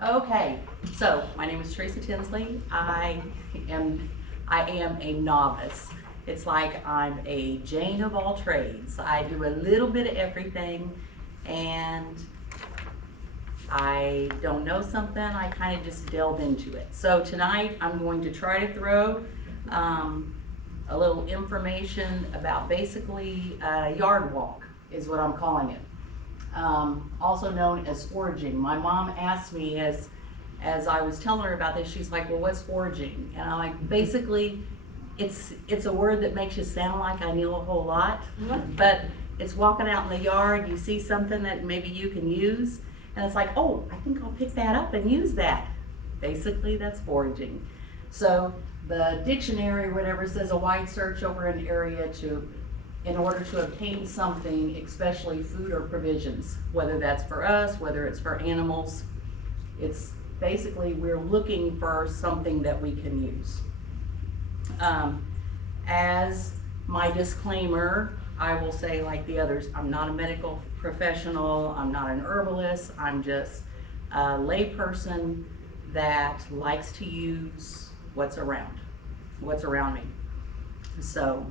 Okay, so my name is Teresa Tinsley. Am I am a novice. It's like I'm a Jane of all trades. I do a little bit of everything, and I don't know something, I kind of just delve into it. So tonight I'm going to try to throw a little information about basically a yard walk is what I'm calling it. Also known as foraging. My mom asked me as I was telling her about this, she's like, well, what's foraging? And I'm like, basically, it's a word that makes you sound like I knew a whole lot, but it's walking out in the yard, you see something that maybe you can use, and it's like, oh, I think I'll pick that up and use that. Basically, that's foraging. So the dictionary or whatever says a wide search over an area in order to obtain something, especially food or provisions, whether that's for us, whether it's for animals. It's basically we're looking for something that we can use. As my disclaimer, I will say, like the others, I'm not a medical professional, I'm not an herbalist, I'm just a layperson that likes to use what's around me. So,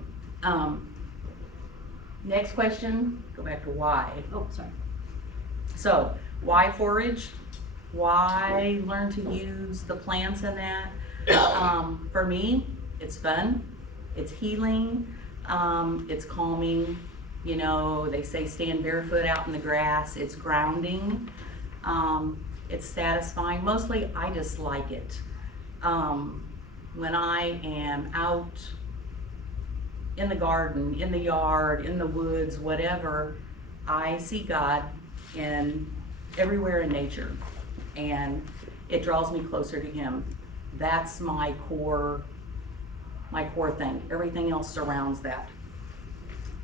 next question, go back to why. Oh, sorry. So, why forage? Why learn to use the plants in that? For me, it's fun, it's healing, it's calming. You know, they say stand barefoot out in the grass. It's grounding, it's satisfying. Mostly, I just like it. When I am out in the garden, in the yard, in the woods, whatever, I see God everywhere in nature, and it draws me closer to Him. That's my core thing. Everything else surrounds that.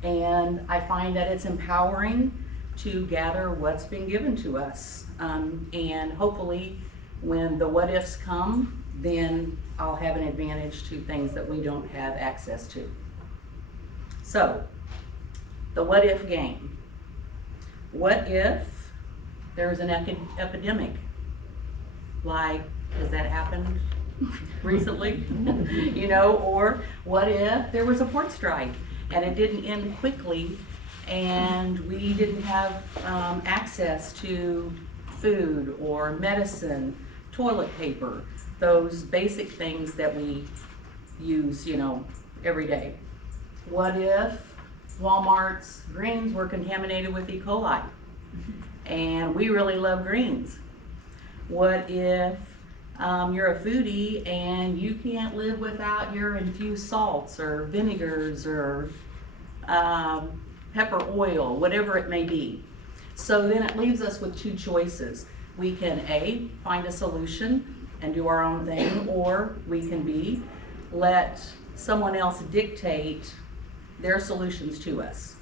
And I find that it's empowering to gather what's been given to us. And hopefully when the what ifs come, then I'll have an advantage to things that we don't have access to. So, the what if game. What if there's an epidemic? Like, has that happened recently? You know, or what if there was a port strike and it didn't end quickly and we didn't have access to food or medicine, toilet paper, those basic things that we use, you know, every day. What if Walmart's greens were contaminated with E. coli? And we really love greens. What if you're a foodie and you can't live without your infused salts or vinegars or pepper oil, whatever it may be? So then it leaves us with two choices. We can A, find a solution and do our own thing, or we can B, let someone else dictate their solutions to us.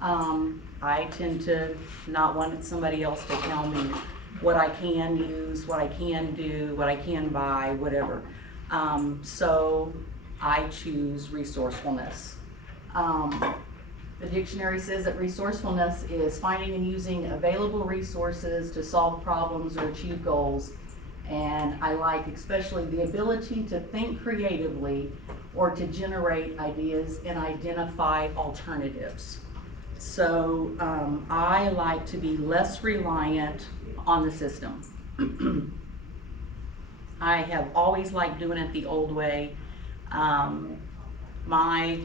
I tend to not want somebody else to tell me what I can use, what I can do, what I can buy, whatever. So I choose resourcefulness. The dictionary says that resourcefulness is finding and using available resources to solve problems or achieve goals. And I like especially the ability to think creatively or to generate ideas and identify alternatives. So I like to be less reliant on the system. I have always liked doing it the old way. My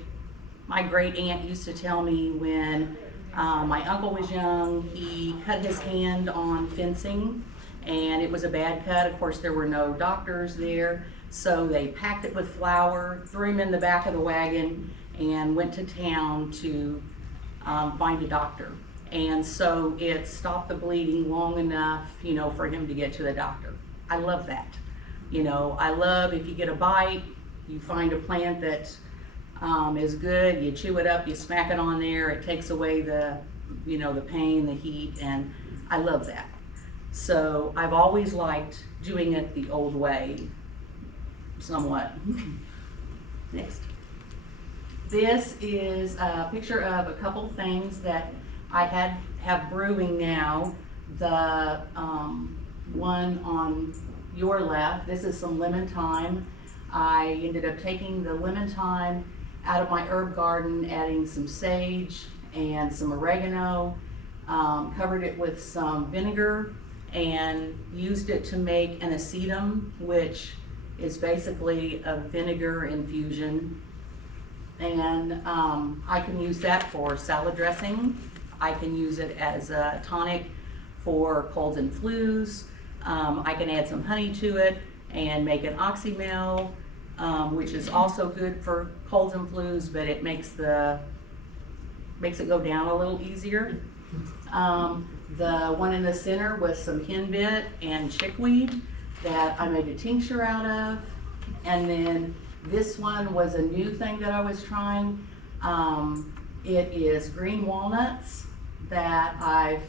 great aunt used to tell me when my uncle was young, he cut his hand on fencing, and it was a bad cut. Of course, there were no doctors there, so they packed it with flour, threw him in the back of the wagon, and went to town to find a doctor. And so it stopped the bleeding long enough, you know, for him to get to the doctor. I love that. You know, I love if you get a bite, you find a plant that is good, you chew it up, you smack it on there, it takes away the, you know, the pain, the heat, and I love that. So I've always liked doing it the old way, somewhat. Next. This is a picture of a couple things that I have brewing now. The one on your left. This is some lemon thyme. I ended up taking the lemon thyme out of my herb garden, adding some sage and some oregano, covered it with some vinegar, and used it to make an acetum, which is basically a vinegar infusion. And I can use that for salad dressing. I can use it as a tonic for colds and flus. I can add some honey to it and make an oxymel, which is also good for colds and flus, but it makes it go down a little easier. The one in the center was some henbit and chickweed that I made a tincture out of. And then this one was a new thing that I was trying. It is green walnuts that I've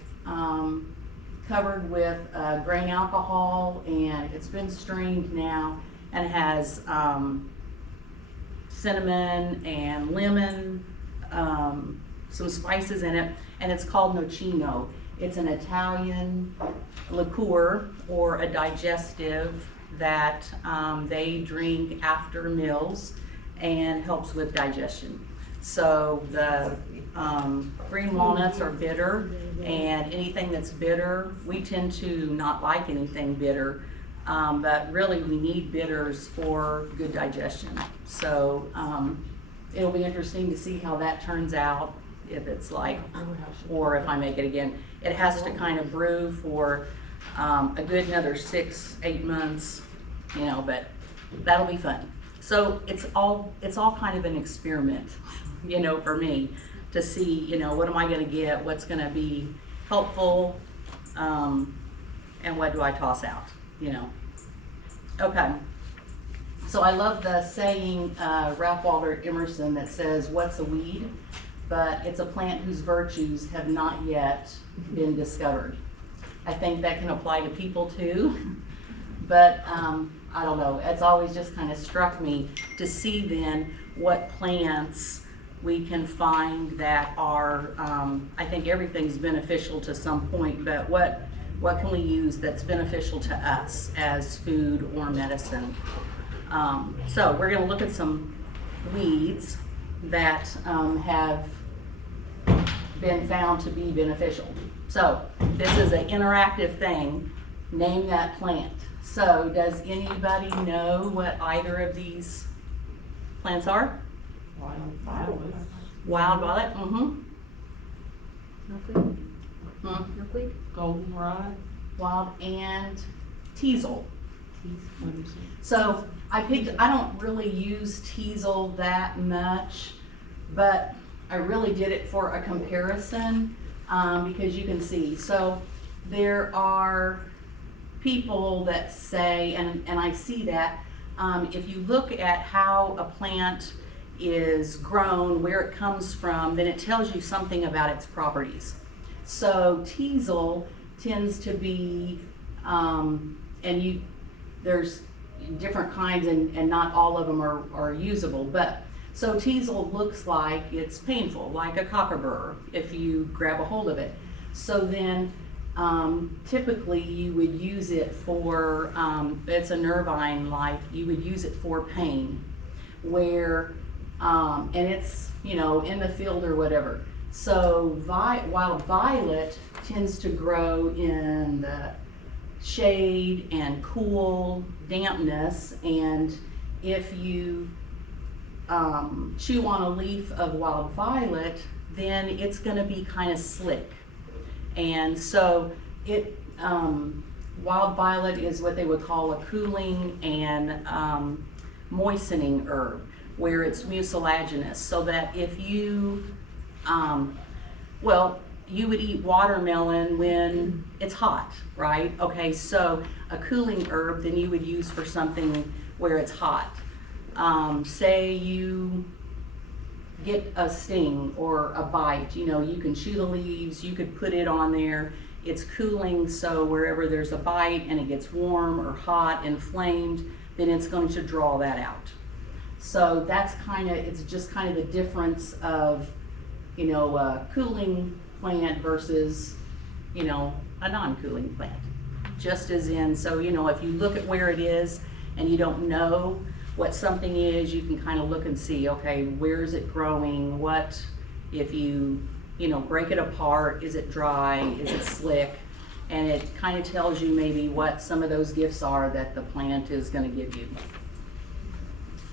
covered with grain alcohol, and it's been strained now, and has cinnamon and lemon, some spices in it, and it's called nocino. It's an Italian liqueur or a digestive that they drink after meals and helps with digestion. So the green walnuts are bitter, and anything that's bitter, we tend to not like anything bitter, but really we need bitters for good digestion. So it'll be interesting to see how that turns out, if it's like, or if I make it again. It has to kind of brew for a good another 6-8 months, you know, but that'll be fun. So it's all kind of an experiment, you know, for me to see, you know, what am I going to get, what's going to be helpful, and what do I toss out, you know. Okay. So I love the saying, Ralph Waldo Emerson, that says, "What's a weed?" But it's a plant whose virtues have not yet been discovered. I think that can apply to people too, but I don't know. It's always just kind of struck me to see then what plants we can find that are, I think everything's beneficial to some point, but what can we use that's beneficial to us as food or medicine? So we're going to look at some weeds that have been found to be beneficial. So this is an interactive thing. Name that plant. So does anybody know what either of these plants are? Wild violet. Wild violet? Milkweed. Hmm. Milkweed. Goldenrod. Wild and teasel. What is it? So I don't really use teasel that much, but I really did it for a comparison, because you can see. So there are people that say, and I see that, if you look at how a plant is grown, where it comes from, then it tells you something about its properties. So teasel tends to be, there's different kinds, and not all of them are usable, but so teasel looks like it's painful, like a cockerburr, if you grab a hold of it. So then typically you would use it for, it's a nervine, like you would use it for pain, where, and it's, you know, in the field or whatever. So wild violet tends to grow in the shade and cool dampness, and if you chew on a leaf of wild violet, then it's going to be kind of slick. And so it wild violet is what they would call a cooling and moistening herb, where it's mucilaginous, so that if you you would eat watermelon when it's hot, right? Okay, so a cooling herb then you would use for something where it's hot. Say you get a sting or a bite, you know, you can chew the leaves, you could put it on there. It's cooling, so wherever there's a bite and it gets warm or hot, inflamed, then it's going to draw that out. So that's it's just kind of the difference of, you know, a cooling plant versus, you know, a non-cooling plant. just as in, so you know, if you look at where it is and you don't know what something is, you can kind of look and see, okay, where is it growing? What, if you know, break it apart, is it dry, is it slick? And it kind of tells you maybe what some of those gifts are that the plant is going to give you.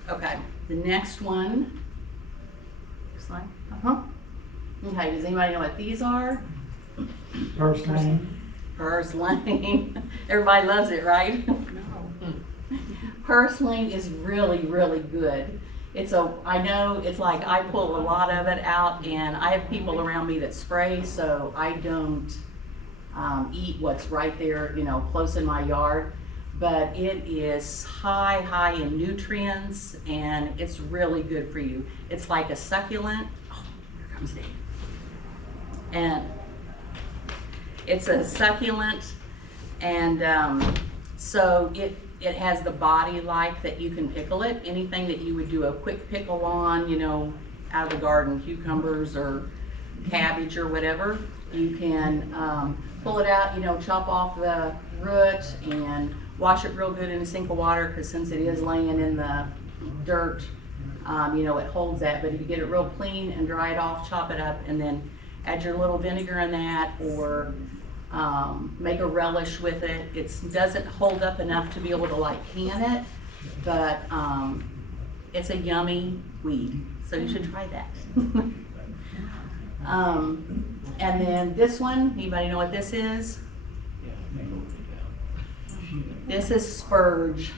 Okay, the next one. Slide. Okay, does anybody know what these are? Purslane. Purslane. Everybody loves it, right? No. Purslane is really, really good. I know it's like I pull a lot of it out, and I have people around me that spray, so I don't eat what's right there, you know, close in my yard. But it is high in nutrients, and it's really good for you. It's like a succulent. Oh, here comes Dave. And it's a succulent, and so it has the body like that you can pickle it. Anything that you would do a quick pickle on, you know, out of the garden, cucumbers or cabbage or whatever, you can pull it out, you know, chop off the root and wash it real good in a sink of water, because since it is laying in the dirt, you know, it holds that. But if you get it real clean and dry it off, chop it up, and then add your little vinegar in that, or make a relish with it. It doesn't hold up enough to be able to like can it, but it's a yummy weed, so you should try that. And then this one, anybody know what this is? This is spurge.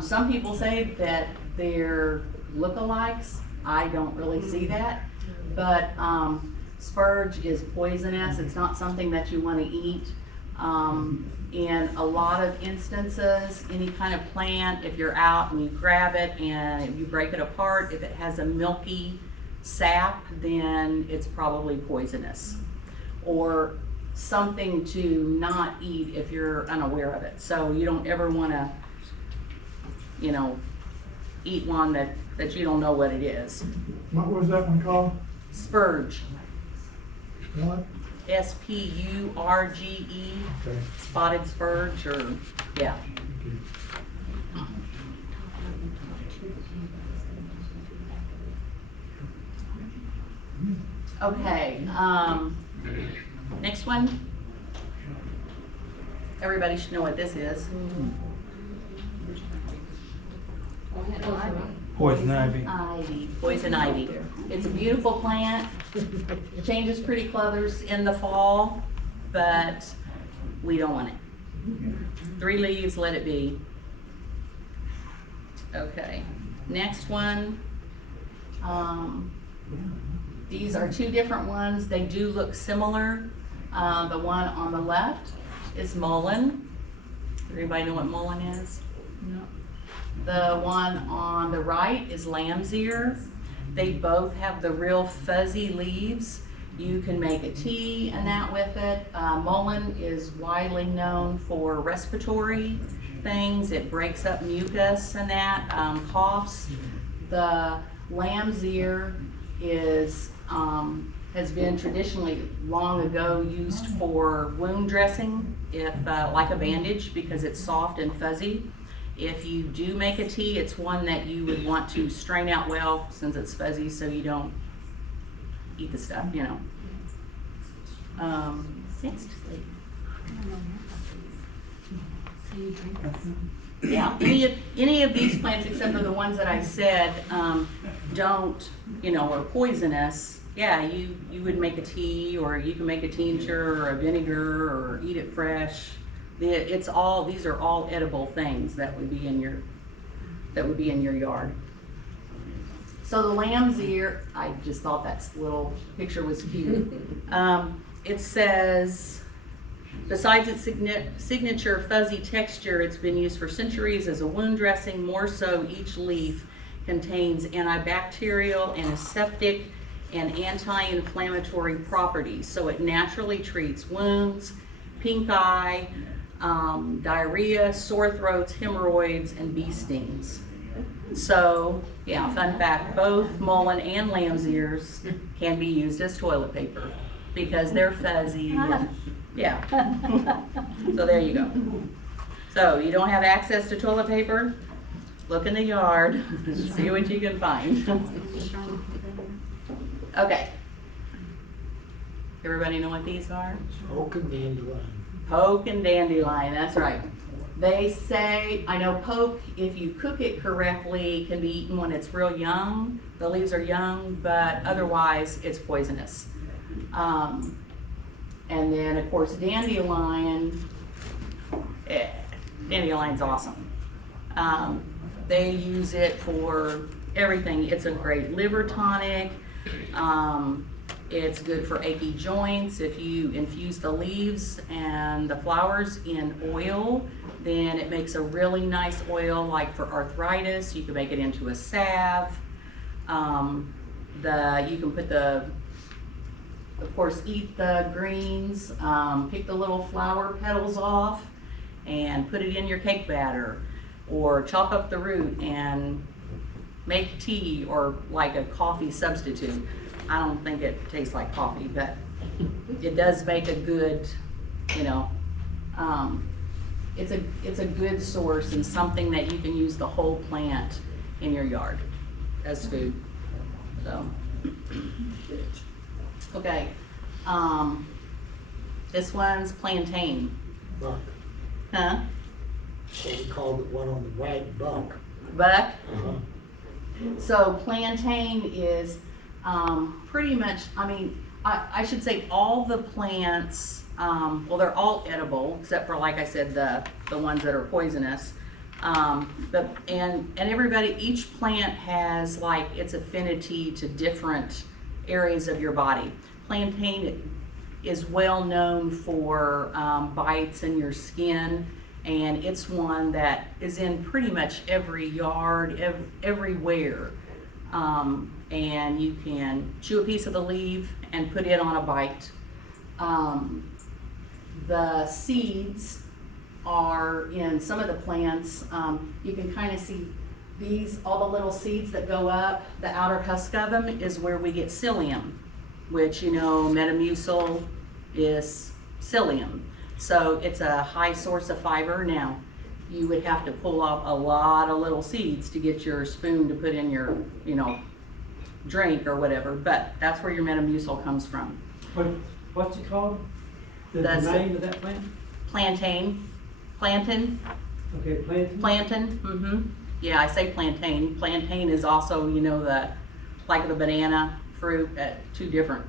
Some people say that they're lookalikes. I don't really see that, but spurge is poisonous. It's not something that you want to eat. In a lot of instances, any kind of plant, if you're out and you grab it and you break it apart, if it has a milky sap, then it's probably poisonous, or something to not eat if you're unaware of it. So you don't ever want to, you know, eat one that you don't know what it is. What was that one called? Spurge. Spell it? S-P-U-R-G-E. Okay. Spotted spurge, or yeah. Okay, next one. Everybody should know what this is. Poison ivy. Poison ivy. It's a beautiful plant. Changes pretty colors in the fall, but we don't want it. 3 leaves, let it be. Okay, next one. These are 2 different ones. They do look similar. The one on the left is mullein. Everybody know what mullein is? No. The one on the right is lamb's ear. They both have the real fuzzy leaves. You can make a tea and that with it. Mullein is widely known for respiratory things. It breaks up mucus and that, coughs. The lamb's ear is has been traditionally long ago used for wound dressing, if like a bandage, because it's soft and fuzzy. If you do make a tea, it's one that you would want to strain out well, since it's fuzzy, so you don't eat the stuff, you know. Next. Yeah, any of these plants, except for the ones that I said, don't, you know, are poisonous. Yeah, you would make a tea, or you can make a tincture or a vinegar, or eat it fresh. These are all edible things that would be in your yard. So the lamb's ear, I just thought that little picture was cute. It says, besides its signature fuzzy texture, it's been used for centuries as a wound dressing. More so, each leaf contains antibacterial, antiseptic, and anti-inflammatory properties. So it naturally treats wounds, pink eye, diarrhea, sore throats, hemorrhoids, and bee stings. So, yeah, fun fact, both mullein and lamb's ears can be used as toilet paper because they're fuzzy and Yeah. So there you go. So you don't have access to toilet paper? Look in the yard, see what you can find. Okay. Everybody know what these are? Oak and dandelion. Poke and dandelion, that's right. They say, I know poke, if you cook it correctly, can be eaten when it's real young. The leaves are young, but otherwise it's poisonous. And then of course dandelion, dandelion's awesome. They use it for everything. It's a great liver tonic. It's good for achy joints. If you infuse the leaves and the flowers in oil, then it makes a really nice oil, like for arthritis. You can make it into a salve. You can put of course, eat the greens, pick the little flower petals off and put it in your cake batter, or chop up the root and make tea or like a coffee substitute. I don't think it tastes like coffee, but it does make a good, it's a good source and something that you can use the whole plant in your yard as food. So, okay. This one's plantain. Buck. Huh? So we called it one on the right, buck. Buck? Uh-huh. So plantain is pretty much, I should say all the plants, well, they're all edible, except for, like I said, the ones that are poisonous. And everybody, each plant has like its affinity to different areas of your body. Plantain is well known for bites in your skin, and it's one that is in pretty much every yard, everywhere. And you can chew a piece of the leaf and put it on a bite. The seeds are in some of the plants. You can kind of see all the little seeds that go up, the outer husk of them is where we get psyllium, which, Metamucil is psyllium. So it's a high source of fiber. Now, you would have to pull off a lot of little seeds to get your spoon to put in your, drink or whatever, but that's where your Metamucil comes from. What's it called? The That's name of that plant? Plantain. Okay, plantain. Plantain, Yeah, I say plantain. Plantain is also, like the banana fruit, totally different.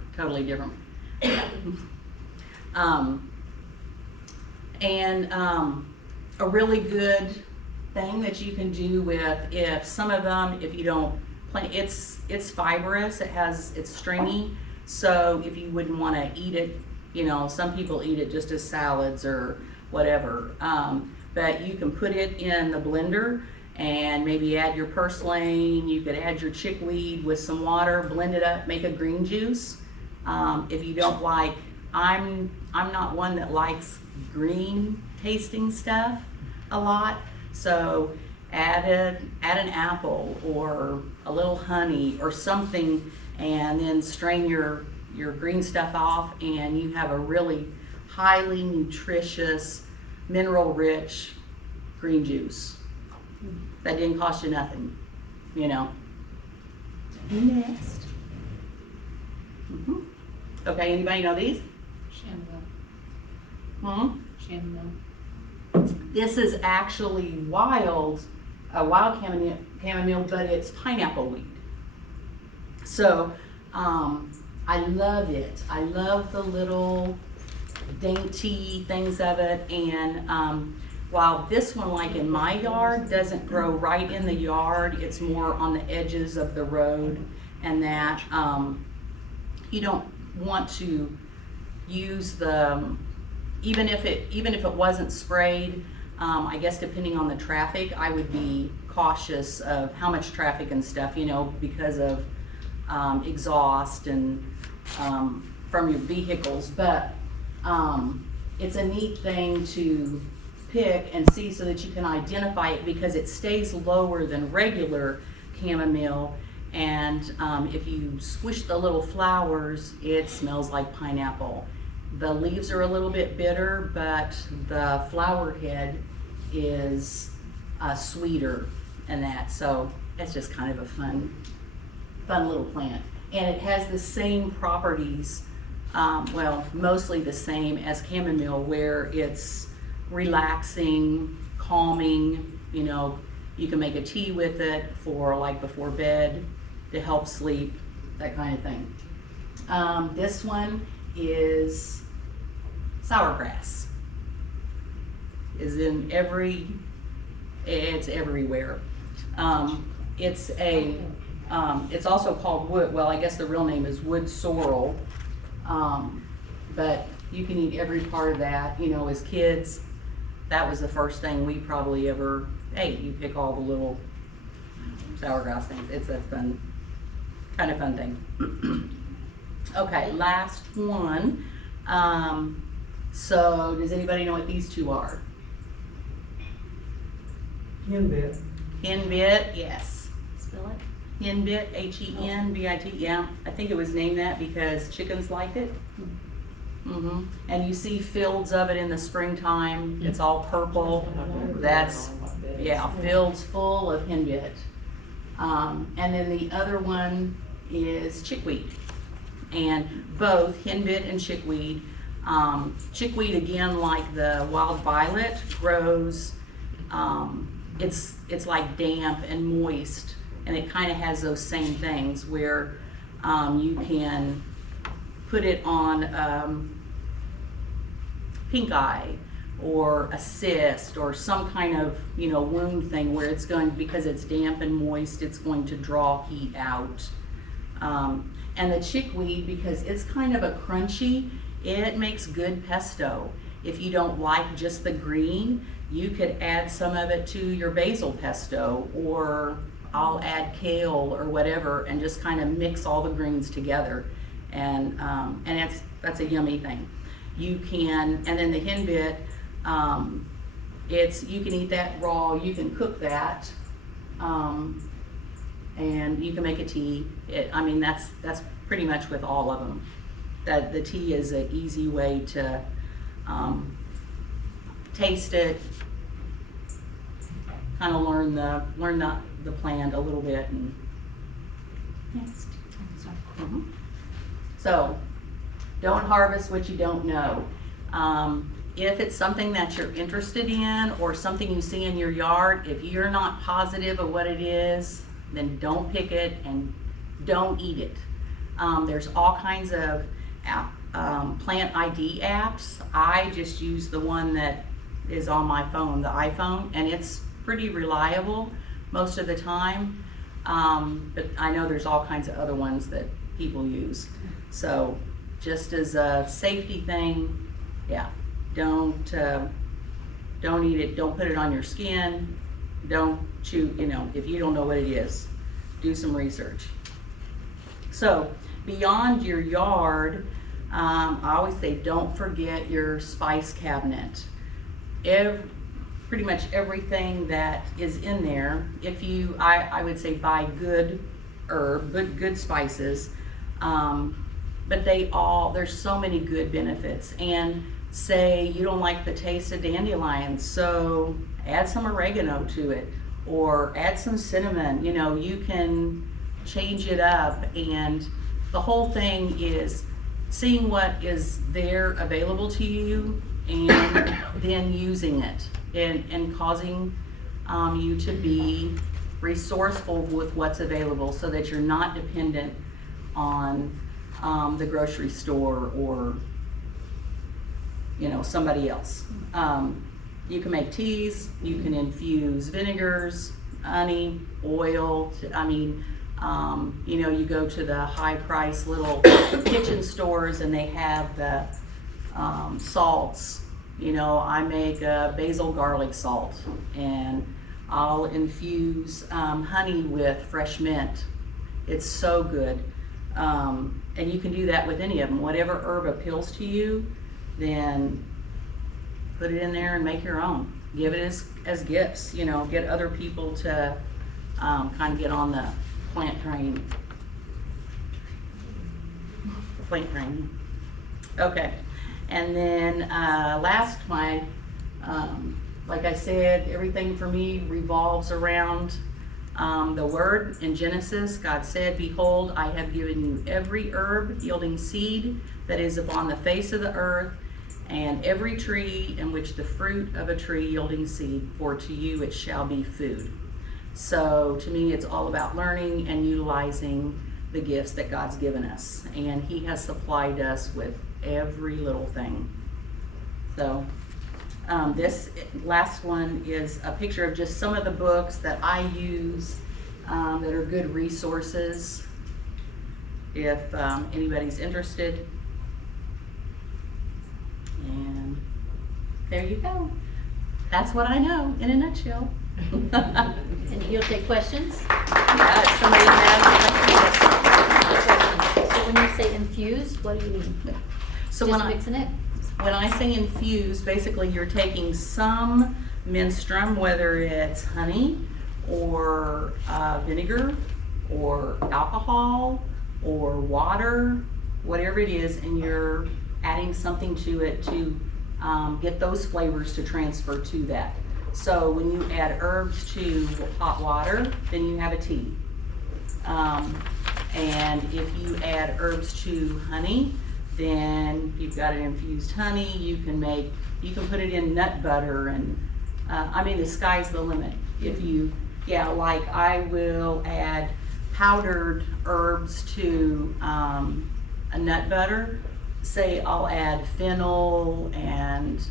A really good thing that you can do if some of them, if you don't plant, it's fibrous, it's stringy, so if you wouldn't want to eat it, some people eat it just as salads or whatever, but you can put it in the blender and maybe add your purslane. You could add your chickweed with some water, blend it up, make a green juice. If you don't like, I'm not one that likes green tasting stuff a lot, so add an apple or a little honey or something, and then strain your green stuff off, and you have a really highly nutritious, mineral rich green juice that didn't cost you nothing, Next. Okay, anybody know these? Chamomile. This is actually a wild chamomile, but it's pineapple weed. So, I love it. I love the little dainty things of it, and while this one, like in my yard, doesn't grow right in the yard, it's more on the edges of the road, and that you don't want to use even if it wasn't sprayed. I guess depending on the traffic, I would be cautious of how much traffic and stuff, because of exhaust and from your vehicles. But it's a neat thing to pick and see so that you can identify it, because it stays lower than regular chamomile, and if you squish the little flowers, it smells like pineapple. The leaves are a little bit bitter, but the flower head is sweeter and that, so it's just kind of a fun little plant. And it has the same properties, well, mostly the same as chamomile, where it's relaxing, calming, you know, you can make a tea with it for like before bed to help sleep, that kind of thing. This one is sourgrass. It's everywhere. It's also called wood, well, I guess the real name is wood sorrel. But you can eat every part of that. You know, as kids, that was the first thing we probably ever ate. You pick all the little sourgrass things. It's a fun, kind of fun thing. Okay, last one. So does anybody know what these two are? Henbit. Henbit, yes. Spell it. Henbit, Henbit, yeah. I think it was named that because chickens liked it. Mm-hmm. And you see fields of it in the springtime. It's all purple. That's, yeah, fields full of henbit. And then the other one is chickweed. And both henbit and chickweed. Chickweed, again, like the wild violet, grows, it's like damp and moist, and it kind of has those same things where you can put it on pink eye or a cyst or some kind of, you know, wound thing where it's going, because it's damp and moist, it's going to draw heat out. And the chickweed, because it's kind of a crunchy, it makes good pesto. If you don't like just the green, you could add some of it to your basil pesto, or I'll add kale or whatever, and just kind of mix all the greens together. And that's a yummy thing. You can, and then the henbit, you can eat that raw, you can cook that, and you can make a tea. I mean, that's pretty much with all of them. That the tea is an easy way to taste it, kind of learn the plant a little bit, and next. So, don't harvest what you don't know. If it's something that you're interested in or something you see in your yard, if you're not positive of what it is, then don't pick it and don't eat it. There's all kinds of plant ID apps. I just use the one that is on my phone, the iPhone, and it's pretty reliable most of the time. But I know there's all kinds of other ones that people use. So just as a safety thing, yeah, don't eat it. Don't put it on your skin. Don't chew, you know, if you don't know what it is, do some research. So beyond your yard, I always say don't forget your spice cabinet. Pretty much everything that is in there, I would say buy good herb, good spices, but there's so many good benefits. And say you don't like the taste of dandelions, so add some oregano to it, or add some cinnamon. You know, you can change it up, and the whole thing is seeing what is there available to you and then using it, and causing you to be resourceful with what's available, so that you're not dependent on the grocery store or, you know, somebody else. You can make teas, you can infuse vinegars, honey, oil. I mean, you know, you go to the high price little kitchen stores and they have the salts. You know, I make a basil garlic salt, and I'll infuse honey with fresh mint. It's so good. And you can do that with any of them. Whatever herb appeals to you, then put it in there and make your own. Give it as gifts, you know, get other people to kind of get on the plant train. Okay. And then last, like I said, everything for me revolves around the word. In Genesis, God said, "Behold, I have given you every herb yielding seed that is upon the face of the earth, and every tree in which the fruit of a tree yielding seed, for to you it shall be food." So to me, it's all about learning and utilizing the gifts that God's given us. And He has supplied us with every little thing. So this last one is a picture of just some of the books that I use that are good resources if anybody's interested. And there you go. That's what I know in a nutshell. And you'll take questions? Yeah, if somebody has Questions. So when you say infused, what do you mean? So Just when I mixing it? When I say infuse, basically you're taking some menstruum, whether it's honey or vinegar or alcohol or water, whatever it is, and you're adding something to it to get those flavors to transfer to that. So when you add herbs to hot water, then you have a tea. And if you add herbs to honey, then you've got an infused honey. You can put it in nut butter, and I mean, the sky's the limit. If you, like I will add powdered herbs to a nut butter. Say I'll add fennel and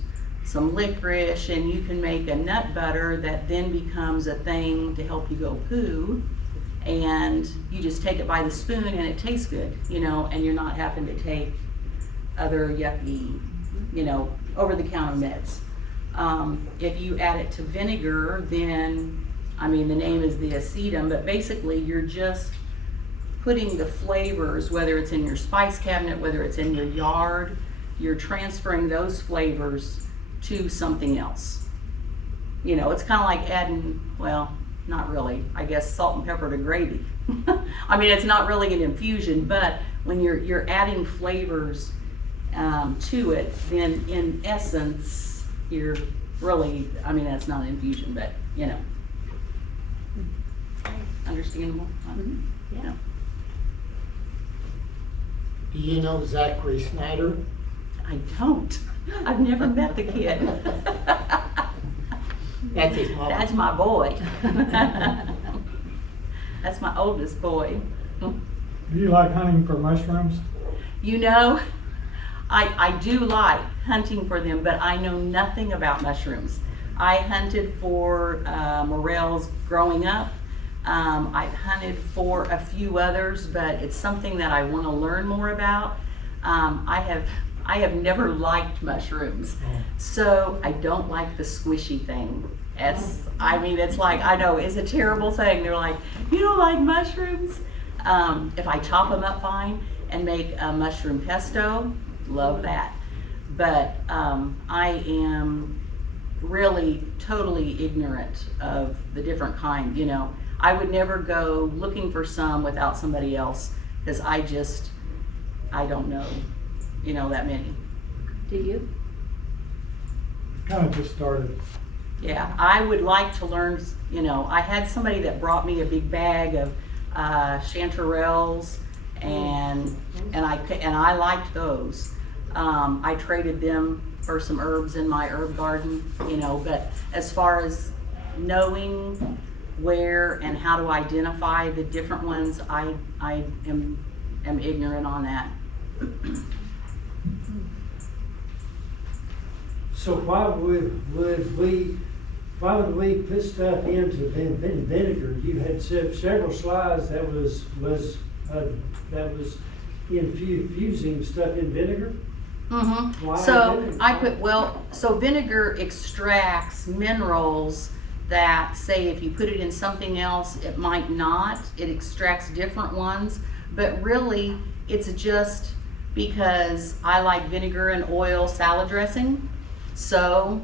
some licorice, and you can make a nut butter that then becomes a thing to help you go poo. And you just take it by the spoon and it tastes good, and you're not having to take other yucky, over-the-counter meds. If you add it to vinegar, then, the name is the acetum, but basically you're just putting the flavors, whether it's in your spice cabinet, whether it's in your yard, you're transferring those flavors to something else. It's kind of like adding, well, not really, I guess, salt and pepper to gravy. It's not really an infusion, but when you're adding flavors to it, then in essence, you're really, that's not an infusion, but understandable. Yeah. Do you know Zachary Snyder? I don't. I've never met the kid. That's his mom. That's my boy. That's my oldest boy. Do you like hunting for mushrooms? I do like hunting for them, but I know nothing about mushrooms. I hunted for morels growing up. I've hunted for a few others, but it's something that I want to learn more about. I have never liked mushrooms, so I don't like the squishy thing. It's like, I know it's a terrible thing. They're like, "You don't like mushrooms?" If I chop them up fine and make a mushroom pesto, love that. But I am really totally ignorant of the different kind. I would never go looking for some without somebody else, because I don't know, that many. Do you? Kind of just started. Yeah, I would like to learn, I had somebody that brought me a big bag of chanterelles, and I liked those. I traded them for some herbs in my herb garden, but as far as knowing where and how to identify the different ones, I am ignorant on that. So why would we put stuff into vinegar? You had several slides that was infusing stuff in vinegar. Mm-hmm. Why So vinegar? so vinegar extracts minerals that, say, if you put it in something else, it might not. It extracts different ones, but really it's just because I like vinegar and oil salad dressing. So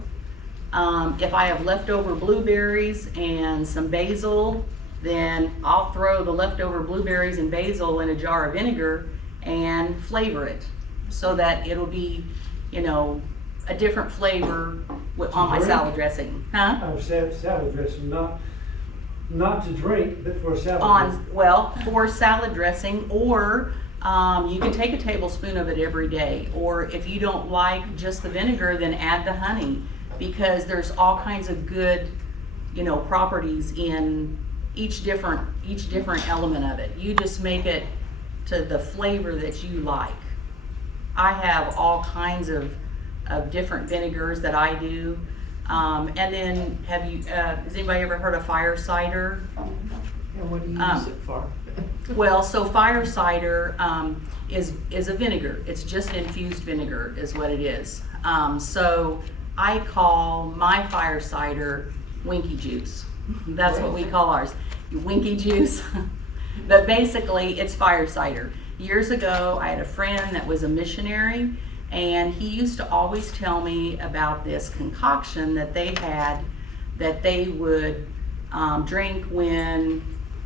if I have leftover blueberries and some basil, then I'll throw the leftover blueberries and basil in a jar of vinegar and flavor it so that it'll be, you know, a different flavor on my drink? salad dressing, huh? Salad dressing, not to drink, but for salad dressing. Well, for salad dressing, or you can take a tablespoon of it every day, or if you don't like just the vinegar, then add the honey, because there's all kinds of good, you know, properties in each different element of it. You just make it to the flavor that you like. I have all kinds of different vinegars that I do. And then has anybody ever heard of fire cider? Yeah, what do you use it for? Well, so fire cider is a vinegar. It's just infused vinegar is what it is. So I call my fire cider winky juice. That's what we call ours, winky juice. But basically it's fire cider. Years ago, I had a friend that was a missionary, and he used to always tell me about this concoction that they had that they would drink when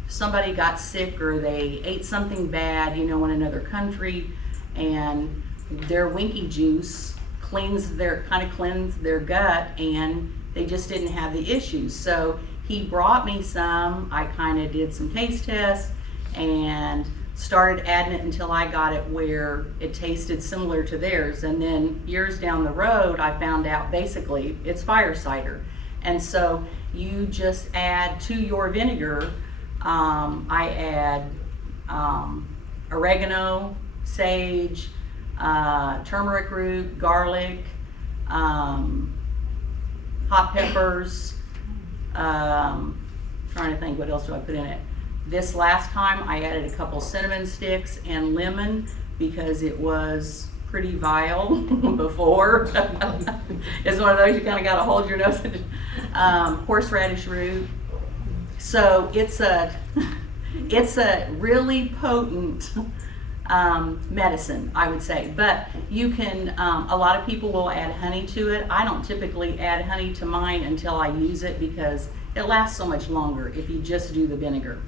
somebody got sick or they ate something bad, you know, in another country, and their winky juice cleansed their gut, and they just didn't have the issues. So he brought me some. I kind of did some taste tests and started adding it until I got it where it tasted similar to theirs. And then years down the road, I found out basically it's fire cider. And so you just add to your vinegar, I add oregano, sage, turmeric root, garlic, hot peppers, trying to think what else do I put in it. This last time I added a couple cinnamon sticks and lemon because it was pretty vile before. It's one of those you kind of got to hold your nose. Horseradish root. So it's a really potent medicine, I would say. But you can, a lot of people will add honey to it. I don't typically add honey to mine until I use it because it lasts so much longer if you just do the vinegar.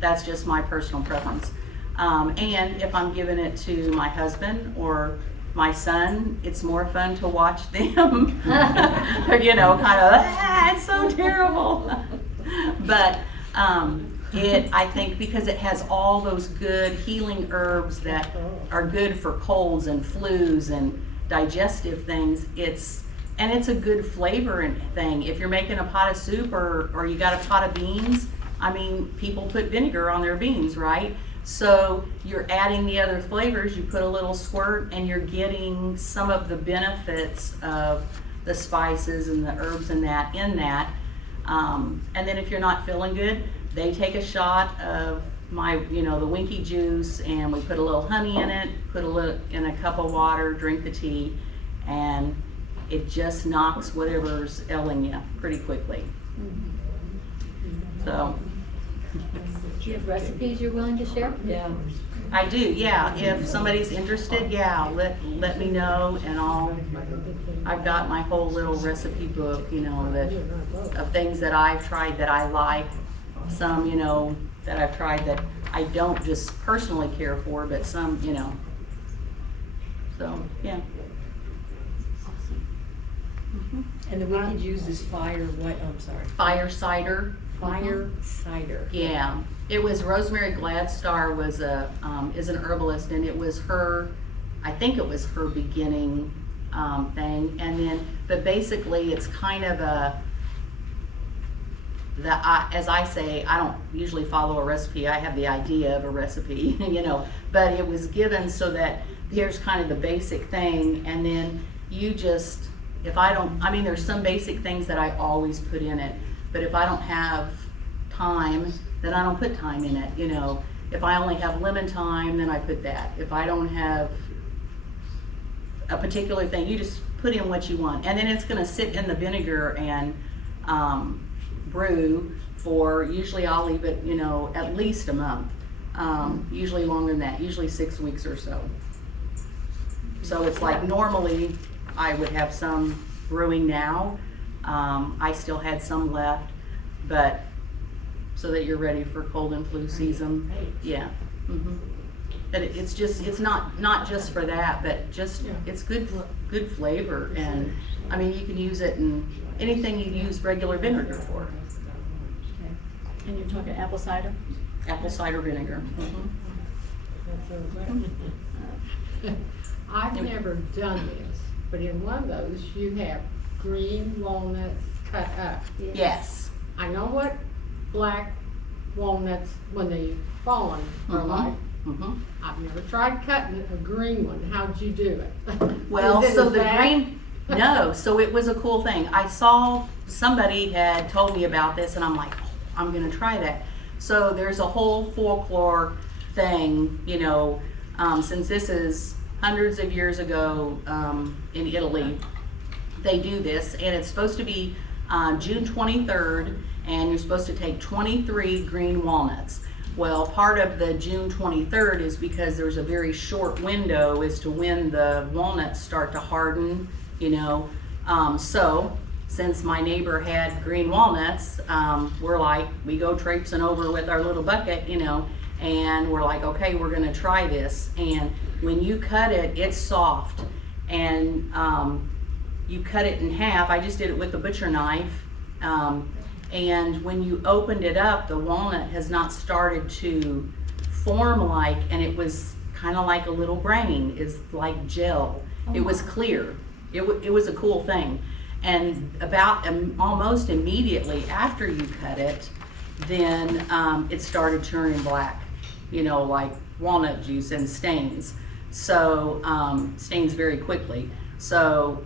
That's just my personal preference. And if I'm giving it to my husband or my son, it's more fun to watch them, you know, kind of, it's so terrible. But I think because it has all those good healing herbs that are good for colds and flus and digestive things, it's a good flavor thing. If you're making a pot of soup or you got a pot of beans, I mean, people put vinegar on their beans, right? So you're adding the other flavors, you put a little squirt and you're getting some of the benefits of the spices and the herbs and that in that. And then if you're not feeling good, they take a shot of the winky juice, and we put a little honey in it, put a little in a cup of water, drink the tea, and it just knocks whatever's ailing you pretty quickly. So. Do you have recipes you're willing to share? Yeah. I do, yeah. If somebody's interested, yeah, let me know, and I've got my whole little recipe book, you know, of things that I've tried that I like, some, you know, that I've tried that I don't just personally care for, but some, you know. So, yeah. And the wicked juice is fire, what, I'm sorry. Fire cider. Fire cider. Yeah, it was Rosemary Gladstar is an herbalist, and it was her, I think it was her beginning thing, and then, but basically it's kind of as I say, I don't usually follow a recipe. I have the idea of a recipe, you know, but it was given so that here's kind of the basic thing, and then you just, there's some basic things that I always put in it. But if I don't have time, then I don't put thyme in it, you know. If I only have lemon thyme, then I put that. If I don't have a particular thing, you just put in what you want. And then it's gonna sit in the vinegar and brew for, usually I'll leave it, you know, at least a month. Usually longer than that, usually 6 weeks or so. So it's like normally I would have some brewing now. I still had some left, but so that you're ready for cold and flu season. Yeah. But it's not just for that, but just it's good good flavor, and I mean, you can use it in anything you use regular vinegar for. Okay. And you're talking apple cider? Apple cider vinegar. I've never done this, but in one of those, you have green walnuts cut up. Yes. I know what black walnuts, when they fallen, are Mhm. like. Mhm. I've never tried cutting a green one. How'd you do it? Well, Is it so as the bad? green, no, so it was a cool thing. I saw somebody had told me about this, and I'm like, oh, I'm gonna try that. So there's a whole folklore thing, you know, since this is hundreds of years ago in Italy, they do this, and it's supposed to be June 23rd, and you're supposed to take 23 green walnuts. Well, part of the June 23rd is because there's a very short window as to when the walnuts start to harden, you know. So since my neighbor had green walnuts, we're like, we go traipsing over with our little bucket, you know, and we're like, okay, we're gonna try this. And when you cut it, it's soft, and you cut it in half. I just did it with a butcher knife. And when you opened it up, the walnut has not started to form like, and it was kind of like a little brain. It's like gel. It was clear. It was a cool thing. And about almost immediately after you cut it, then it started turning black, you know, like walnut juice, and stains. So stains very quickly. So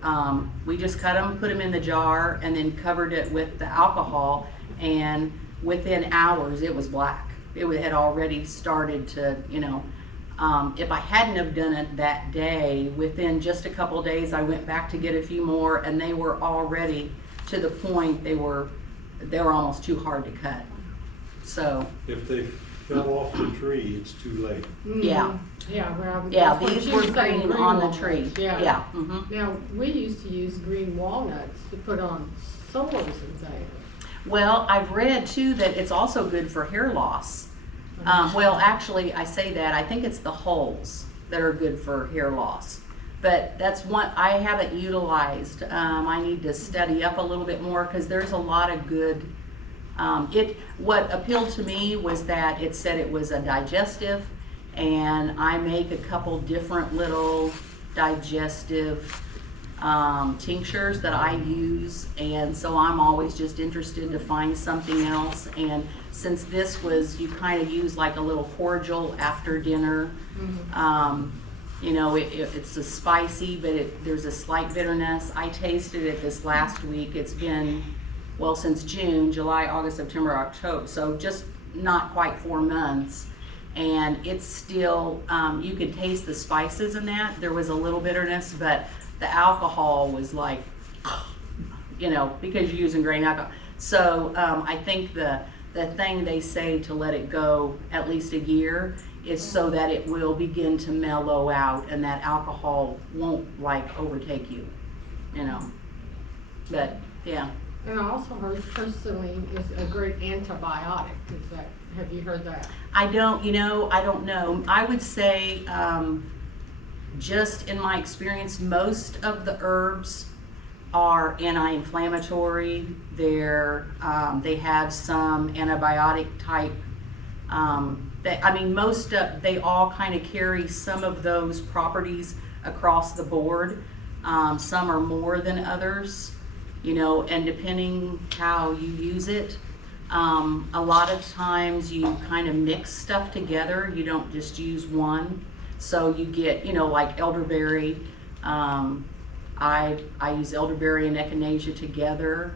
we just cut them, put them in the jar, and then covered it with the alcohol, and within hours it was black. It had already started to, you know, if I hadn't have done it that day, within just a couple days I went back to get a few more, and they were already to the point they were almost too hard to cut. So If they fell off the tree, it's too late. yeah. Yeah, well. Yeah, that's what these she were was saying, green on the walnuts. tree. Yeah. Yeah. Mhm. Now, we used to use green walnuts to put on sores and things. Well, I've read too that it's also good for hair loss. Well, actually, I say that, I think it's the hulls that are good for hair loss. But that's one I haven't utilized. I need to study up a little bit more, because there's a lot of good. What appealed to me was that it said it was a digestive, and I make a couple different little digestive tinctures that I use, and so I'm always just interested to find something else. And since this was, you kind of use like a little cordial after dinner, you know, it's a spicy, but there's a slight bitterness. I tasted it this last week. It's been, well, since June, July, August, September, October, so just not quite 4 months. And it's still, you could taste the spices in that. There was a little bitterness, but the alcohol was like, you know, because you're using grain alcohol. So I think the thing they say to let it go at least a year is so that it will begin to mellow out, and that alcohol won't like overtake you, you know. But yeah. And I also heard crystalline is a great antibiotic. Have you heard that? I don't know. I would say, just in my experience, most of the herbs are anti-inflammatory. They have some antibiotic type. They all kind of carry some of those properties across the board. Some are more than others, you know, and depending how you use it. A lot of times you kind of mix stuff together. You don't just use one. So you get, you know, like elderberry. I use elderberry and echinacea together.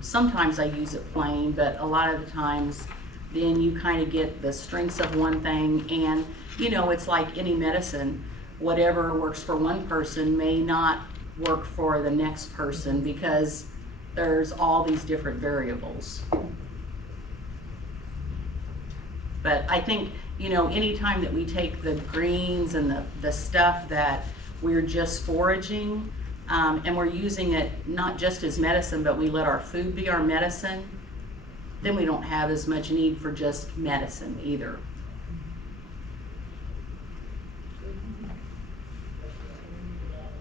Sometimes I use it plain, but a lot of the times then you kind of get the strengths of one thing. And, you know, it's like any medicine. Whatever works for one person may not work for the next person, because there's all these different variables. But I think, you know, anytime that we take the greens and the stuff that we're just foraging, and we're using it not just as medicine, but we let our food be our medicine, then we don't have as much need for just medicine either.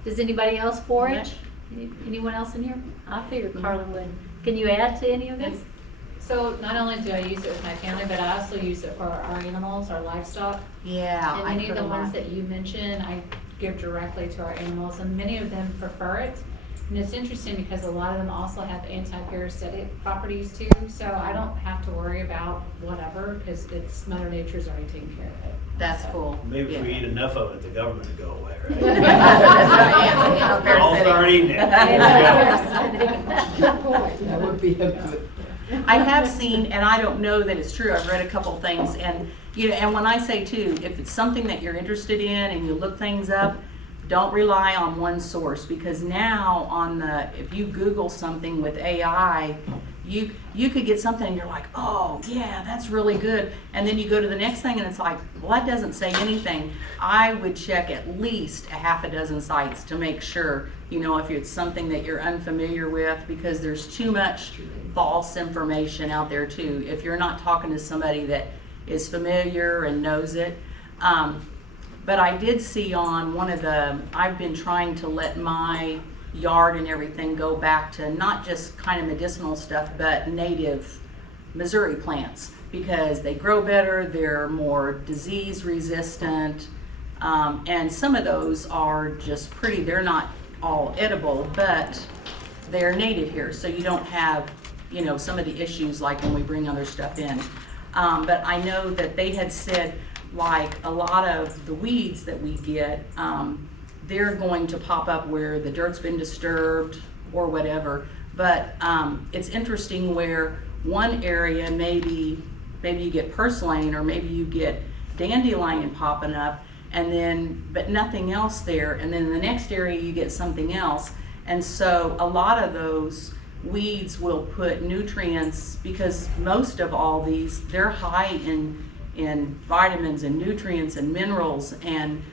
Does anybody else forage? Anyone else in here? I figured Carla would. Can you add to any of this? So not only do I use it with my family, but I also use it for our animals, our livestock. Yeah. And I many of the heard ones that. that you mentioned, I give directly to our animals, and many of them prefer it. And it's interesting because a lot of them also have anti-parasitic properties too, so I don't have to worry about whatever, because it's Mother Nature's already taking care of it. That's So- cool. Maybe if we Yeah. eat enough of it, the government will go away, right? That's right. All start eating it. Good point. That would be a good. I have seen, and I don't know that it's true, I've read a couple things, and, you know, and when I say too, if it's something that you're interested in and you look things up, don't rely on one source, because now if you Google something with AI, you could get something and you're like, oh yeah, that's really good, and then you go to the next thing and it's like, well, that doesn't say anything. I would check at least a half a dozen sites to make sure, you know, if it's something that you're unfamiliar with, because there's too much false information out there too, if you're not talking to somebody that is familiar and knows it. But I did see on I've been trying to let my yard and everything go back to not just kind of medicinal stuff, but native Missouri plants, because they grow better, they're more disease resistant, and some of those are just pretty, they're not all edible, but they're native here, so you don't have, you know, some of the issues like when we bring other stuff in. But I know that they had said, like, a lot of the weeds that we get, they're going to pop up where the dirt's been disturbed or whatever. But it's interesting where one area, maybe you get purslane or maybe you get dandelion popping up, and then, but nothing else there. And then in the next area you get something else. And so a lot of those weeds will put nutrients, because most of all these, they're high in vitamins and nutrients and minerals, and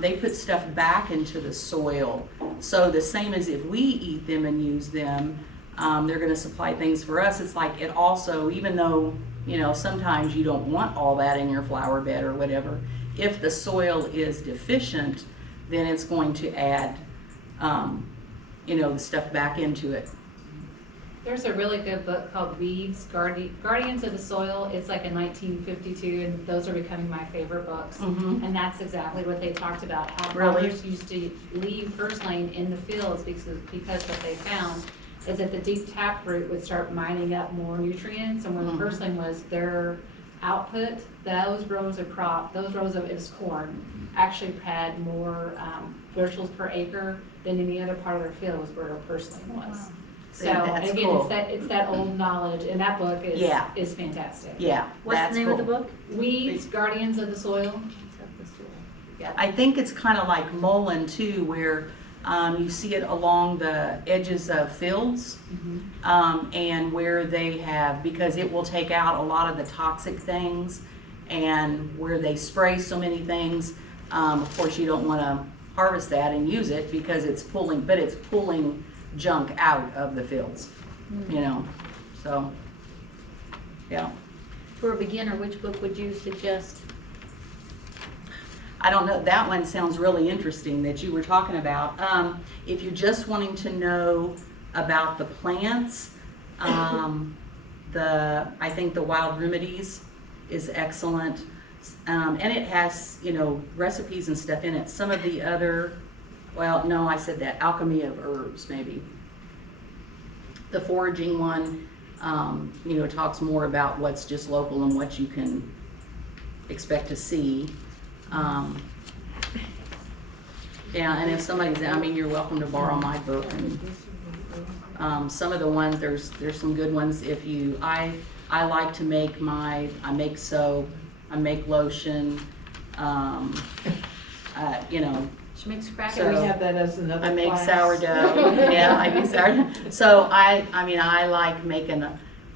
they put stuff back into the soil. So the same as if we eat them and use them, they're going to supply things for us. It's like it also, even though, you know, sometimes you don't want all that in your flower bed or whatever, if the soil is deficient, then it's going to add, you know, the stuff back into it. There's a really good book called Weeds, Guardians of the Soil. It's like a 1952, and those are becoming my favorite books. Mhm. And that's exactly what they talked about, how Really? farmers used to leave purslane in the fields because what they found is that the deep taproot would start mining up more nutrients, and where the Mhm. purslane was, their output, those rows of it was corn, actually had more bushels per acre than any other part of their field was where their purslane was. So That's again, cool. it's that old knowledge, and that book Yeah. is fantastic. Yeah, What's that's the name cool. of the book? Weeds, Guardians of the Soil. I think it's kind of like mullein too, where you see it along the edges of fields, and where they have, because it will take out a lot of the toxic things, and where they spray so many things, of course you don't want to harvest that and use it because it's pulling junk out of the fields, you know, so, yeah. For a beginner, which book would you suggest? I don't know, that one sounds really interesting that you were talking about. If you're just wanting to know about the plants, I think the Wild Remedies is excellent. And it has, you know, recipes and stuff in it. Some of the other, well, no, I said that, Alchemy of Herbs, maybe. The Foraging one, you know, talks more about what's just local and what you can expect to see. Yeah, and if somebody's, I mean, you're welcome to borrow my book. And some of the ones, there's some good ones. If you, I like to make I make soap, I make lotion, you know. She makes crackers. So- We have that as another I make class. sourdough. Yeah, I make sourdough. So I mean, I like making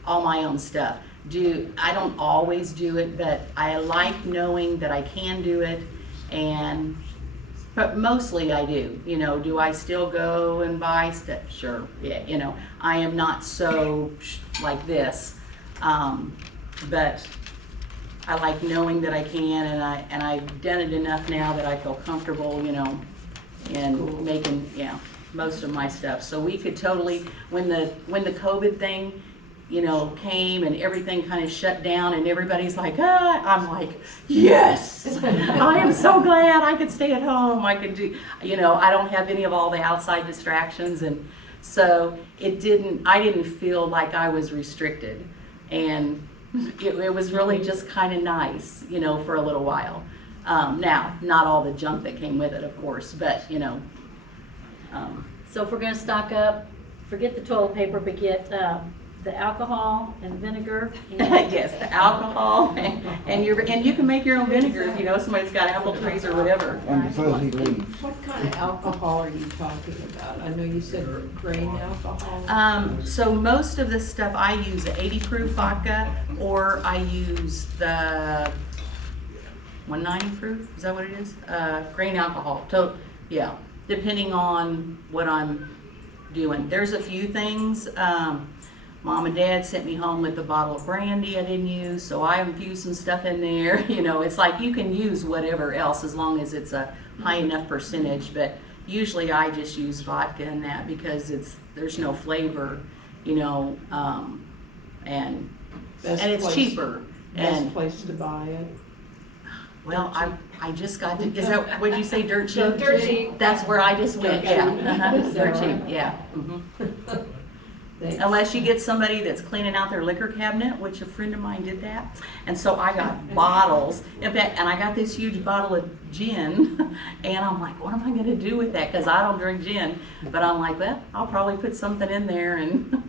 all my own stuff. I don't always do it, but I like knowing that I can do it, but mostly I do. You know, do I still go and buy stuff? Sure, yeah, you know, I am not so like this, but I like knowing that I can, and I've done it enough now that I feel comfortable, you know, in making, yeah, most of my stuff. So we could totally, when the COVID thing, you know, came and everything kind of shut down and everybody's like, ah, I'm like, yes, I am so glad I could stay at home. I could do, you know, I don't have any of all the outside distractions. And so I didn't feel like I was restricted. And it was really just kind of nice, you know, for a little while. Now, not all the junk that came with it, of course, but, you know. So if we're gonna stock up, forget the toilet paper, but get the alcohol and vinegar. And Yes, the alcohol, and you can make your own vinegar if you know somebody's got apple trees or whatever. And the fuzzy leaves. What kind of alcohol are you talking about? I know you said grain alcohol. So most of the stuff I use 80 proof vodka, or I use the 190 proof, is that what it is? Grain alcohol, yeah, depending on what I'm doing. There's a few things, Mom and Dad sent me home with a bottle of brandy I didn't use, so I infused some stuff in there. You know, it's like you can use whatever else as long as it's a high enough percentage, but usually I just use vodka in that because there's no flavor, you know, and it's cheaper. Best place to buy it. Well, I just got to, is that, what'd you say, dirt cheap? Dirt cheap. That's where I just went, yeah, dirt cheap, yeah. Unless you get somebody that's cleaning out their liquor cabinet, which a friend of mine did that. And so I got bottles, in fact, and I got this huge bottle of gin, and I'm like, what am I gonna do with that? Cause I don't drink gin, but I'm like, well, I'll probably put something in there and,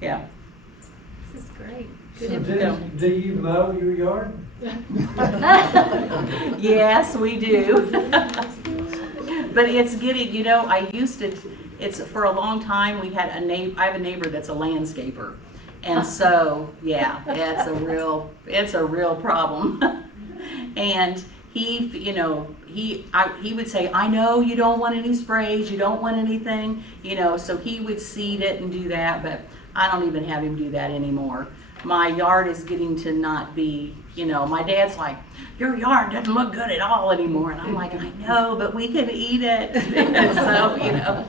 yeah. this is great. So do you mow your yard? Yes, we do. But it's getting, you know, it's for a long time we had I have a neighbor that's a landscaper. And so, yeah, it's a real problem. And he, you know, he would say, I know you don't want any sprays, you don't want anything, you know, so he would seed it and do that, but I don't even have him do that anymore. My yard is getting to not be, you know, my dad's like, your yard doesn't look good at all anymore. And I'm like, I know, but we can eat it. And so, you know.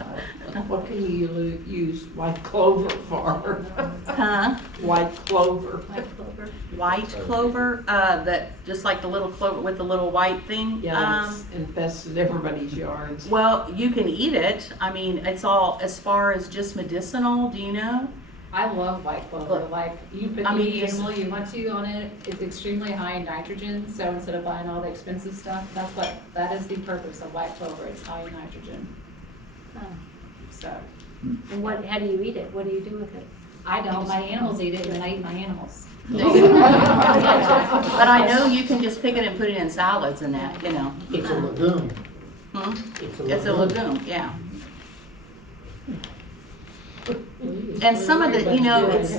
What can you use white clover for? Huh? White clover. White clover, that just like the little clover with the little white thing. Yeah, it's infested everybody's yards. Well, you can eat it. I mean, it's all, as far as just medicinal, do you know? I love white clover. Like you put any animal you want to on it. It's extremely high in nitrogen. So instead of buying all the expensive stuff, that is the purpose of white clover. It's high in nitrogen. Oh. So And how do you eat it? What do you do with it? I don't. My animals eat it, and then I eat my animals. But I know you can just pick it and put it in salads and that, you know. It's a legume. Hmm? It's a legume, yeah. And some of the, you know, it's,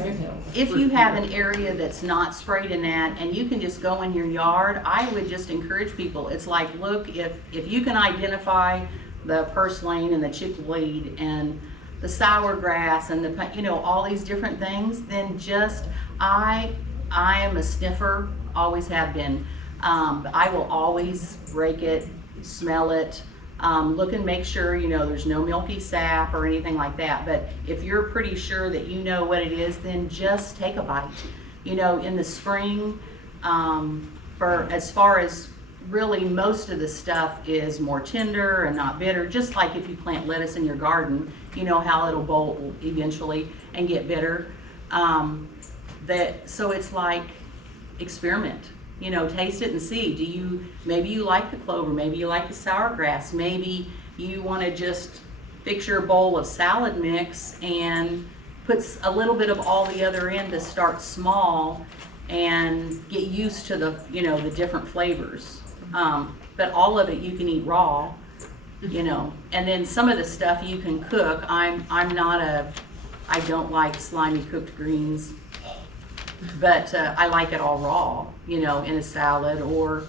if you have an area that's not sprayed in that and you can just go in your yard, I would just encourage people. It's like, look, if you can identify the purslane and the chickweed and the sour grass and the, you know, all these different things, then just, I am a sniffer, always have been. I will always rake it, smell it, look and make sure, you know, there's no milky sap or anything like that. But if you're pretty sure that you know what it is, then just take a bite. You know, in the spring, for as far as really most of the stuff is more tender and not bitter, just like if you plant lettuce in your garden, you know how it'll bolt eventually and get bitter. So it's like, experiment. You know, taste it and see. Maybe you like the clover, maybe you like the sour grass, maybe you want to just fix your bowl of salad mix and put a little bit of all the other in to start small and get used to the, you know, the different flavors. But all of it you can eat raw, you know, and then some of the stuff you can cook. I don't like slimy cooked greens. But I like it all raw, you know, in a salad, or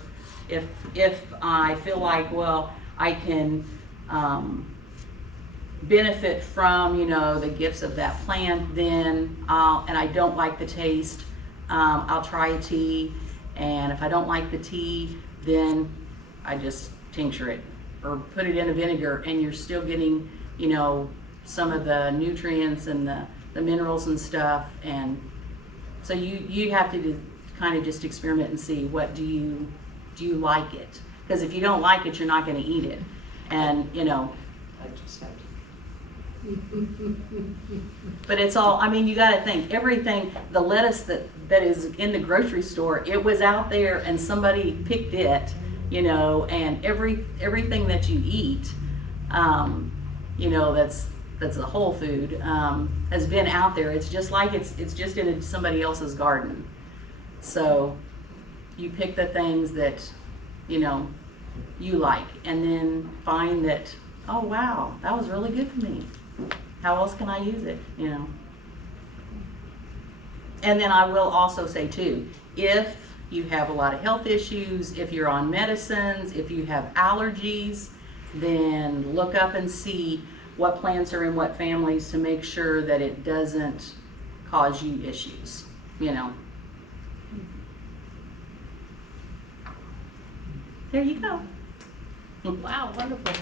if I feel like, well, I can benefit from, you know, the gifts of that plant, then and I don't like the taste, I'll try a tea, and if I don't like the tea, then I just tincture it, or put it in a vinegar, and you're still getting, you know, some of the nutrients and the minerals and stuff. And so you have to kind of just experiment and see, what do you like it? Because if you don't like it, you're not going to eat it. And, you know, but it's all, I mean, you got to think, everything, the lettuce that is in the grocery store, it was out there and somebody picked it, you know, and everything that you eat, you know, that's a whole food, has been out there. It's just like it's just in somebody else's garden. So you pick the things that, you know, you like, and then find that, oh wow, that was really good for me. How else can I use it, you know? And then I will also say too, if you have a lot of health issues, if you're on medicines, if you have allergies, then look up and see what plants are in what families to make sure that it doesn't cause you issues, you know. There you go. Wow, wonderful.